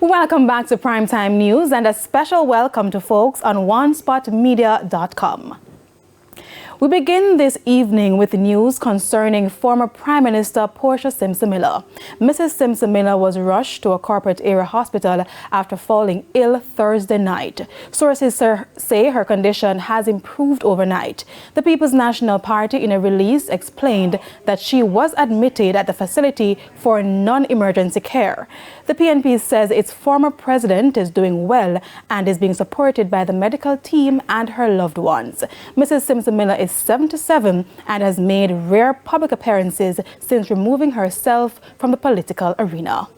Welcome back to Primetime News and a special welcome to folks on onespotmedia.com. We begin this evening with news concerning former Prime Minister Portia Simpson Miller. Mrs. Simpson Miller was rushed to a corporate area hospital after falling ill Thursday night. Sources say her condition has improved overnight. The People's National Party, in a release, explained that she was admitted at the facility for non-emergency care. The PNP says its former president is doing well and is being supported by the medical team and her loved ones. Mrs. Simpson Miller is 77 and has made rare public appearances since removing herself from the political arena.